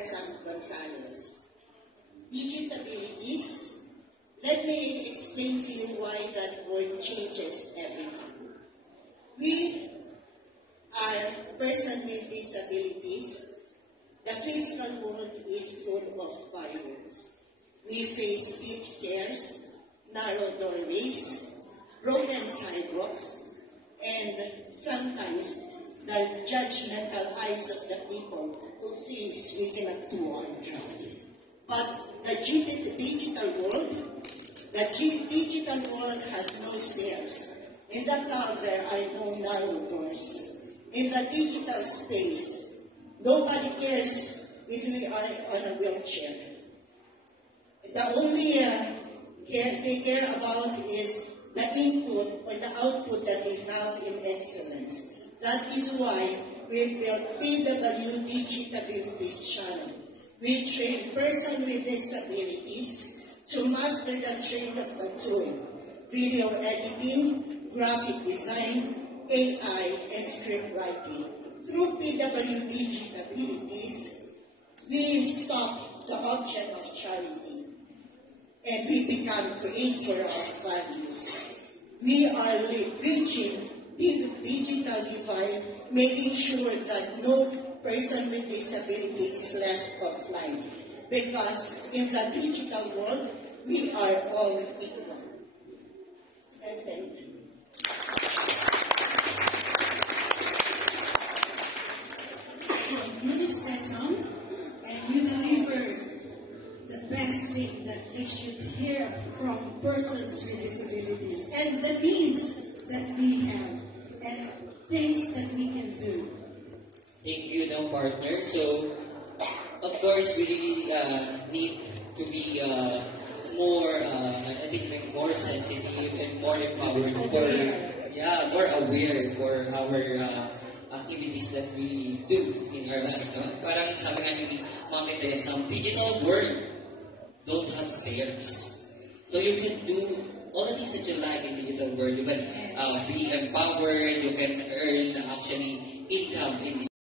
Sam Gonzalez. Digitabilities. Let me explain to you why that word changes everything. We are persons with disabilities. The physical world is full of barriers. We face steep stairs, narrow doorways, broken sidewalks, and sometimes the judgmental eyes of the people who thinks we cannot do our job. But the digital world has no stairs. In the cloud, there are no narrow doors. In the digital space, nobody cares if we are on a wheelchair. The only they care about is the input or the output that they have in excellence. That is why we built PW Digitabilities Channel. We train persons with disabilities to master the trade of the tool, video editing, graphic design, AI, and script writing. Through PW Digitabilities, we stop the object of charity and we become creator of values. We are bridging the digital divide, making sure that no person with disability is left offline. Because in the digital world, we are all equal. And thank you. You, Ms. Quezon, and you deliver the best thing that they should hear from persons with disabilities and the needs that we have and things that we can do. Thank you, now partner. So, of course, we really need to be more, I think, like more sensitive and more empowered more aware for our activities that we do in our life. No? Parang sabi nga ni Mami Teresa, digital world don't have stairs. So you can do all the things that you like in digital world. You can be empowered, you can earn actually income in